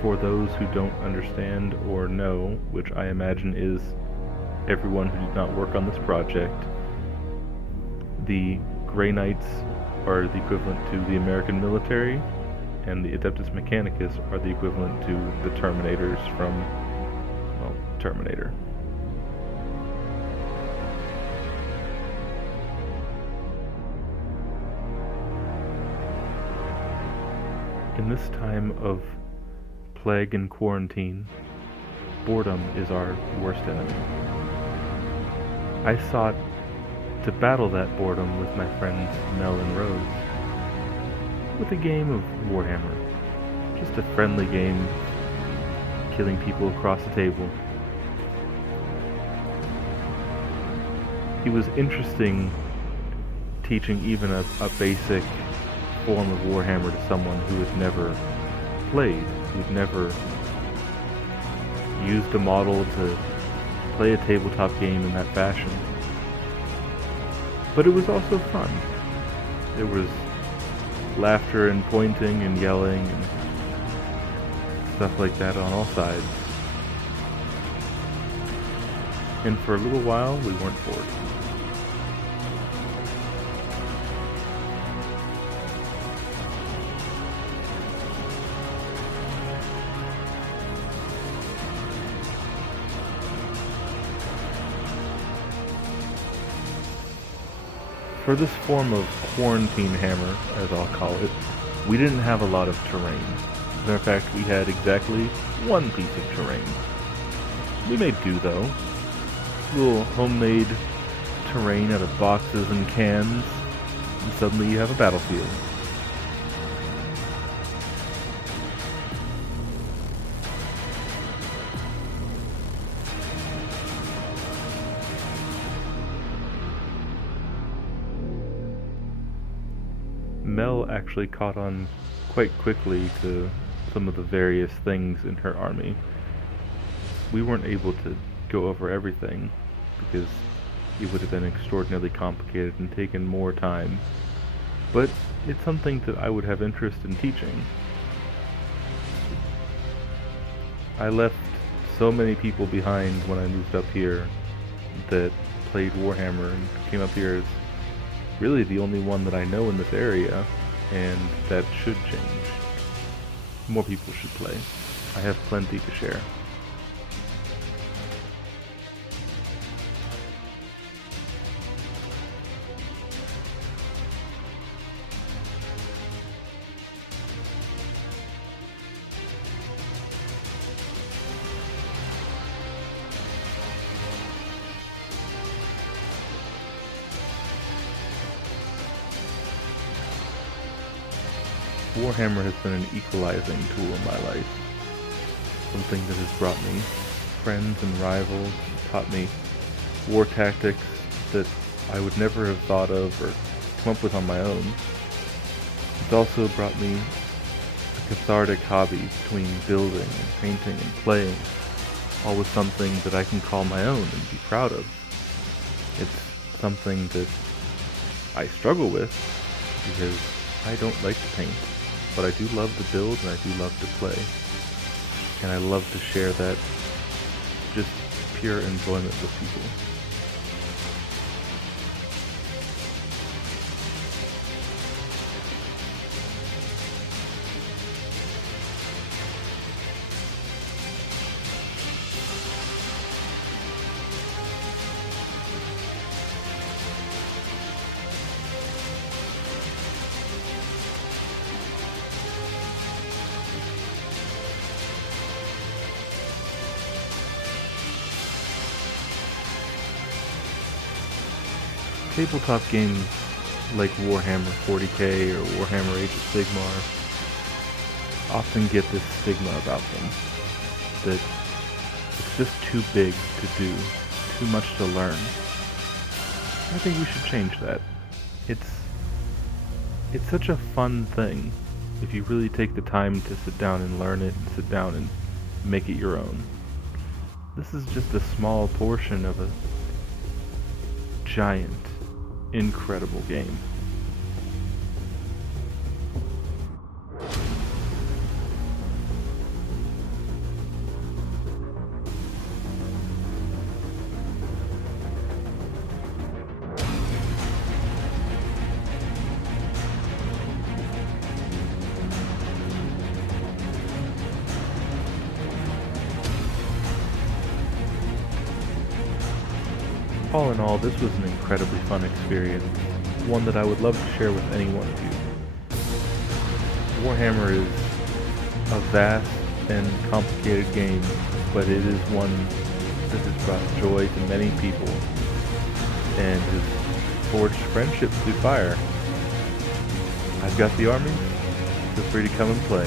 For those who don't understand or know, which I imagine is everyone who did not work on this project, the Grey Knights are the equivalent to the American military, and the Adeptus Mechanicus are the equivalent to the Terminators from, well, Terminator. In this time of plague and quarantine, boredom is our worst enemy. I sought to battle that boredom with my friends Mel and Rose with a game of Warhammer. Just a friendly game, killing people across the table. It was interesting teaching even a basic form of Warhammer to someone who had never played, who'd never used a model to play a tabletop game in that fashion. But it was also fun. There was laughter and pointing and yelling and stuff like that on all sides. And for a little while, we weren't bored. For this form of quarantine hammer, as I'll call it, we didn't have a lot of terrain. As a matter of fact, we had exactly one piece of terrain. We made do, though. Little homemade terrain out of boxes and cans, and suddenly you have a battlefield. Mel actually caught on quite quickly to some of the various things in her army. We weren't able to go over everything because it would have been extraordinarily complicated and taken more time, but it's something that I would have interest in teaching. I left so many people behind when I moved up here that played Warhammer and came up here as really the only one that I know in this area, and that should change. More people should play. I have plenty to share. Warhammer has been an equalizing tool in my life. Something that has brought me friends and rivals, and taught me war tactics that I would never have thought of or come up with on my own. It's also brought me a cathartic hobby between building and painting and playing, all with something that I can call my own and be proud of. It's something that I struggle with because I don't like to paint. But I do love to build and I do love to play. And I love to share that just pure enjoyment with people. Tabletop games like Warhammer 40k or Warhammer Age of Sigmar often get this stigma about them, that it's just too big to do, too much to learn. I think we should change that. It's such a fun thing if you really take the time to sit down and learn it, and sit down and make it your own. This is just a small portion of a giant, incredible game. All in all, this was an incredibly fun experience, one that I would love to share with any one of you. Warhammer is a vast and complicated game, but it is one that has brought joy to many people and has forged friendships through fire. I've got the army. Feel free to come and play.